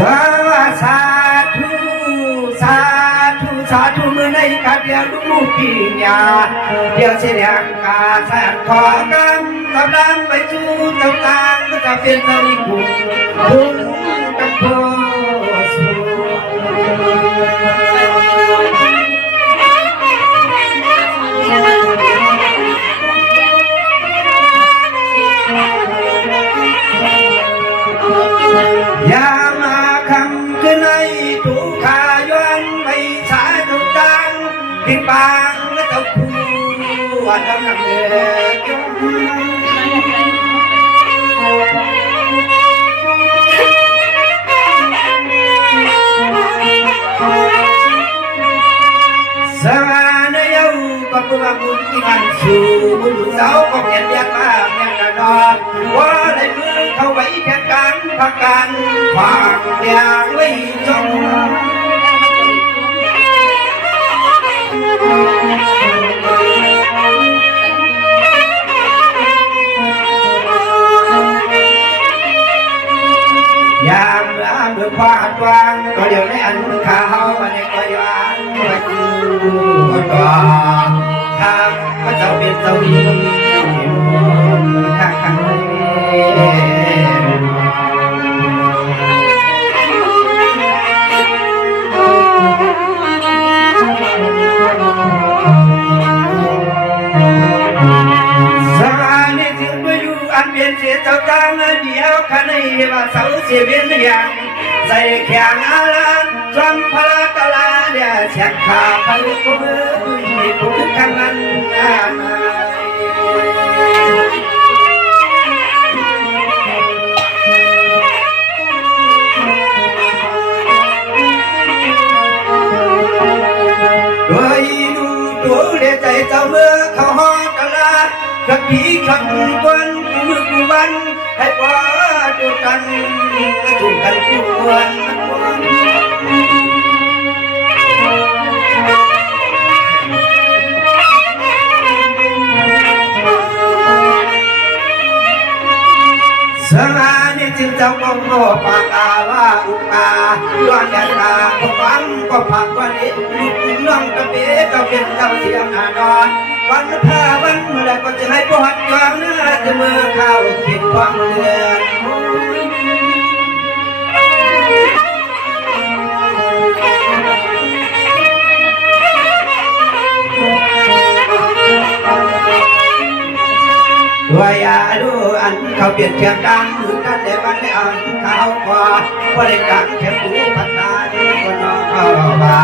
สาธุสาธุสาธุเมื่อในกาเดียวลูกปีญาเดียวเสียงกาแสนขอกำกำลังไปสู่ต่างๆก็จะเป็นสลิบุญบุญกับโพสุยามาคำขึ้นในทุกขาย้อนไม่สายทุกตังที่ปางและเจ้าคู่ว่าดำน้ำเดือดสวรรค์เย้าก็ผู้ว่าบุญที่มันสู่บุญเสาก็เปลี่ยนเรียกมาเมียกระดอนว่าได้มือเข้าไว้แค่การพักการฝากเลี้ยงไว้จงยามเมื่อควาดวางก็เดี๋ยวในอันข้าววันนี้ก็ย้อนมาดูต่อข้าพระเจ้าเป็นเจ้าดีข้าข้าอันเป็นเสียเจ้าตาเงินเดียวขันให้ว่าเสาเสียเป็นอย่างใส่แขงอาลานจอมพระตลาเดียเสียขาไปกูมือไม่กูกันนั้นโดยดูตัวเลี้ยใจเจ้าเมื่อเขาหอตลาดขับผีขับคนมือกูวันให้พอดูกันถูกกันทุกวันสมานิจิตเจ้าก็โง่ปากอาว่าอุกาย้อนยันตาก็ฟังก็ผักวันนี้ลูกน้องกระเป๋ก็เป็นเจ้าเสียงนานอนวันถ้าวันเมื่อไรก็จะให้ปวดยอมเนื้อจะเมื่อเข้าคิดความเลือนวายาดูอันเขาเปลี่ยนเทียงดังหรือกันแต่วันไม่อ่านเขาพอบริการแค่ผู้พัฒนาดูคนน้องเขาว่า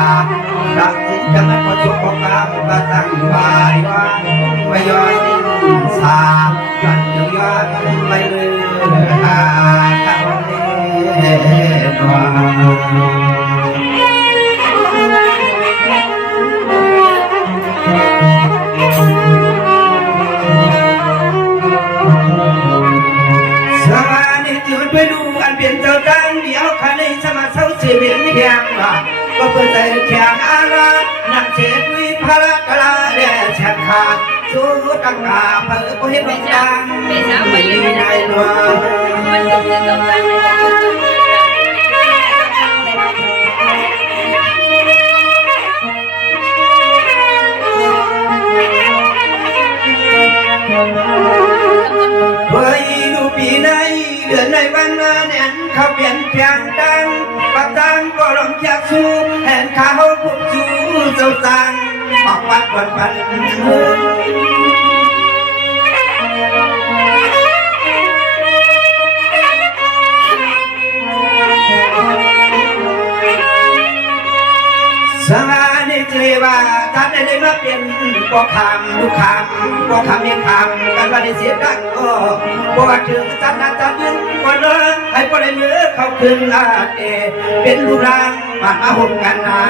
ดังจะไม่พอชุกของเราก็ตั้งวายว่าไม่ย้อนสาย้อนย้อนไม่เลือหาทางเล่นว่าไปดูอันเปลี่ยนเจ้าดังเดียวขันในสมาเศร้าเสียเบียนแข็งว่าก็เปิดใจแข็งอาลานักเสียวิพารกลาเดียแฉกขาดสู้ตั้งขาเปิดก็เห็นดวงดังไม่ได้หรอกเฮ้ยดูปีไหนเดือนในวันนั้นเนี่ยเขาเปลี่ยนเพียงดังปากตังก็ลองอยากสู้แทนเขาพูดสู้เจ้าตังปากวัดวันพันสมานิเจว่าท่านได้มาเปลี่ยนก็คำลูกคำก็คำเองคำกันว่าได้เสียดังก็ว่าถึงจันทร์จันทร์ยืนก็เลยให้พอได้เนื้อเขาขึ้นลาเดเป็นลูกรังมาห่มกันนา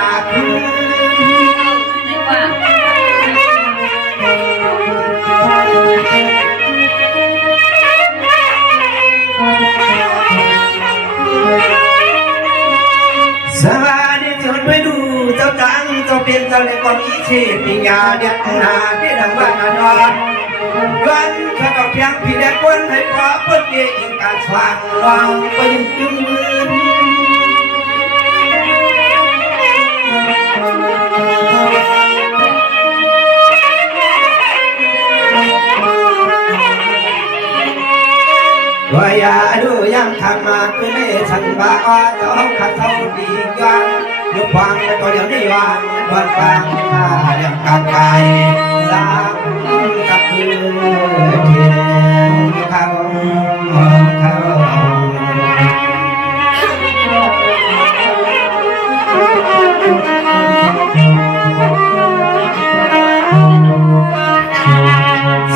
สมานิจนไปดูเจ้าจังเจ้าเป็นเจ้าในความอิเชปิญาเดียดนาที่ดังว่านานอนวันข้าก็เพียงพี่แดกวนให้พอเพื่อเกี่ยงการสว่างวางไปยืน คือในสันบาว่าเจ้าขัดเท่าดีกันยกวางไปตัวเดียวนี่วางวันกลางเรื่องกางกายสามกับเพื่อเทียนเขา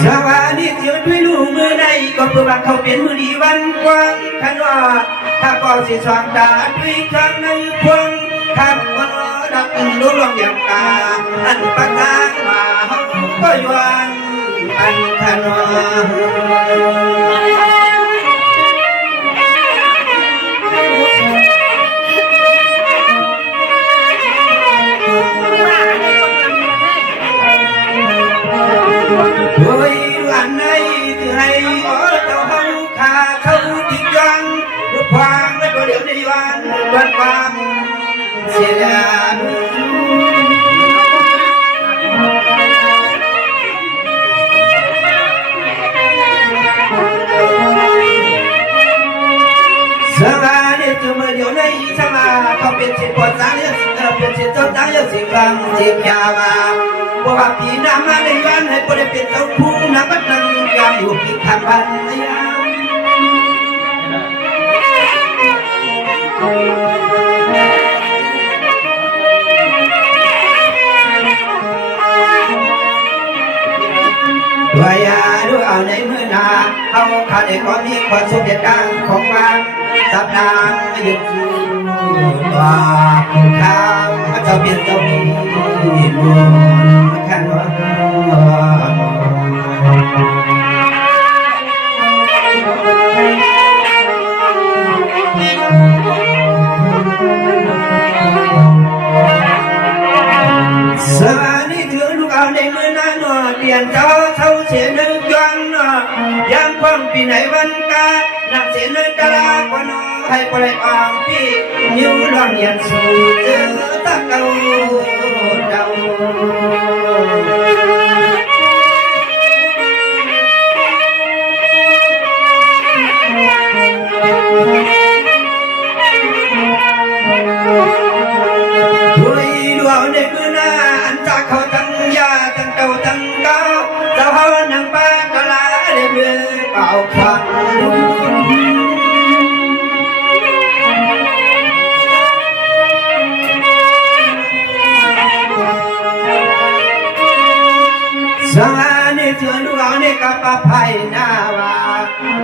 สวัสดีเจ้าด้วยลูกมือในก็เพื่อว่าเขาเป็นมือดีวันกว้างขันว่าถ้าก็สิสว่างตาด้วยครั้งในพวงขับวันดักรู้ลองอย่างกาอันประกาศมาก็ยวนอันขันว่าโอ้ยวันไหนที่ให้เจ้าเฮาขาเขาดีกันรูปความไม่ก็เดี๋ยวในวันความเสียดายสมาเนี่ยจะมาเดี๋ยวในสมาเขาเป็นสิบปวดสังเนี่ยเป็นสิบต้นตั้งยังสิบครั้งสิบยามาบอกว่าพี่น้ำมาในวันให้คนได้เป็นเจ้าผู้น้ำบัดนั้นยามอยู่ที่ทางบ้านยามด้วยยาด้วยเอาในมือนาเอาขาดในความมีความสุขเด็ดดังของบางสัปดาห์หยุดว่าข้ามเจ้าเปลี่ยนเจ้ามีบุญขันว่าสวัสดีถึงลูกเอาในมือนั้นเปลี่ยนเจ้าเท่าเสียนึกย้อนยังคงปีไหนวันกานักเสียนึกกะลาคนให้ปล่อยอ่างพี่นิ้วลองยันสู่เจอตะเกาเดาด้วยดวงในมือหน้าอันจากเขาตั้งยาตั้งเก่าตั้งเก่าเจ้าเขานั่งป้ากะลาเดือดเป่าควันสมาเนี่ยเธอลูกเอาเนี่ยกับป้าไผ่หน้าว่า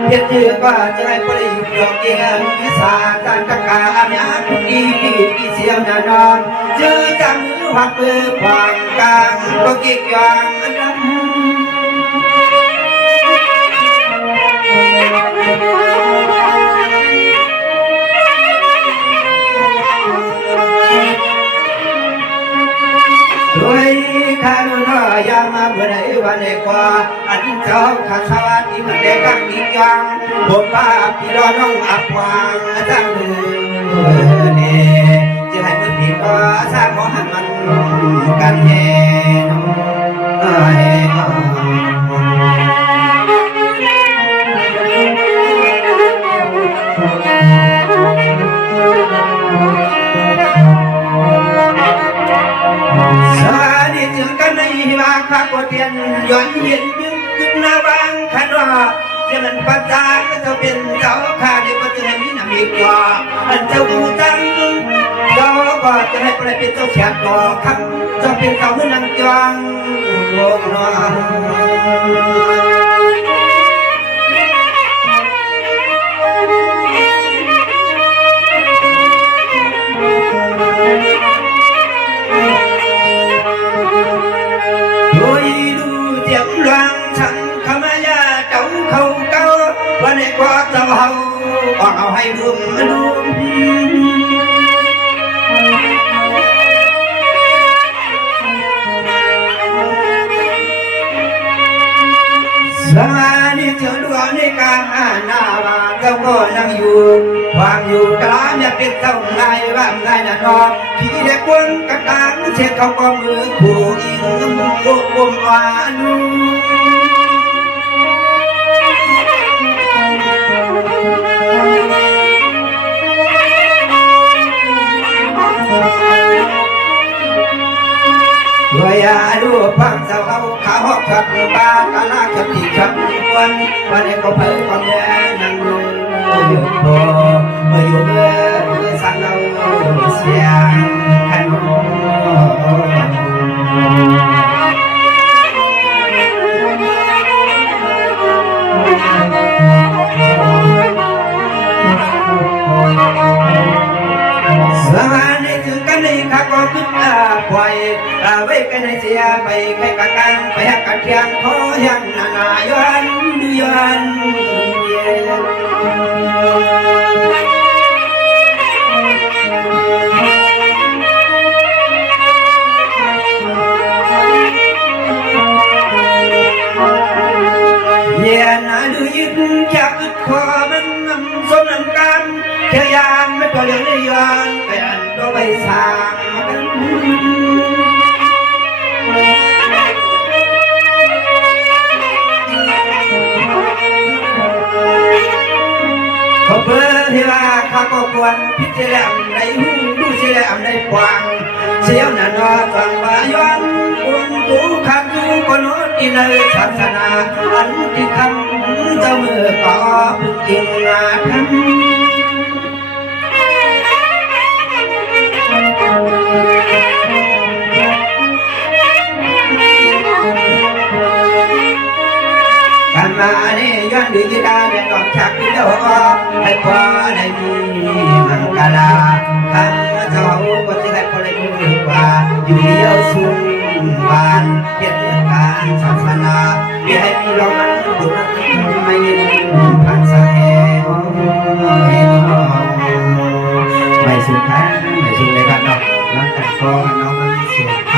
เพียรถือว่าจะให้ปริยุทธ์เกียงสาตันตะการยาทุกีที่เสียงนานอนจื้อจังหักมือขวางกลางก็กิกยางอันนั้นด้วยข้านุนยามาเมื่อไรวันไหนกว่าอันเจ้าข้าสวัสดีมันได้กังอีกอย่างผมป้าพี่รอน้องอับวางตั้งเนี่ยจะให้มันผิดก็สร้างขอให้มันกันแน่ข้าก็เตียนย้อนเห็นยึกยึกหน้าบางขันว่าจะมันปัจจาก็จะเป็นเจ้าข้าเดี๋ยวก็จะให้มีน้ำมีกว่าอันเจ้าผู้จังเจ้าก็จะให้เป็นเจ้าเสียต่อคำจะเป็นเจ้าเพื่อนนางจางโลกนวันนี้ก็จะเอาให้รวมสมาธิเจอดวงในกลางหน้าว่าเจ้าก็นั่งอยู่ความอยู่กลางอย่าเป็นเจ้าไงว่าไงนะน้องที่เด็กวนกระตังเช็ดเขาก็มือขู่อิงโกบมวานุ ชัดบ้าตาลาชัดที่ชัดวันวันนี้ก็เพิ่งความเมื่อนั่งอยู่โบอยู่เมื่อสั่งเราเสียงขันโมสวรรค์ในถึงกันในข้าก็คิดปล่อยไว้กันในเสียไปแค่กังไปหักกันเพียงขอยังนายันยันเย็นดูยึดจับคอมันสมน้ำกันเทียนไม่ตัวเลี้ยงเลยยันเป็นตัวใบสางขอเพื่อที่ว่าข้าก็ควรพิจารณาในหูดูเสียในกวางเสียวหน้านอฟังว่าย้อนอุ่นตูขัดตูคนโน้ที่ในศาสนาอันที่คำเจ้ามือก็พึ่งยิงมาทำกันมาเนี่ยย้อนดูยีดาเนี่ยลองชักที่เดียวให้พอได้มีมังกรคำเจ้าก็จะได้พอได้มีว่าอยู่เดียวสุ่มบานเหตุการศาสนาให้มีเรามันบุญไม่ยินพันสาเหตุไม่สุขแท้ไม่สุขในกันเนาะนั่นแต่ก็น้องมันเสีย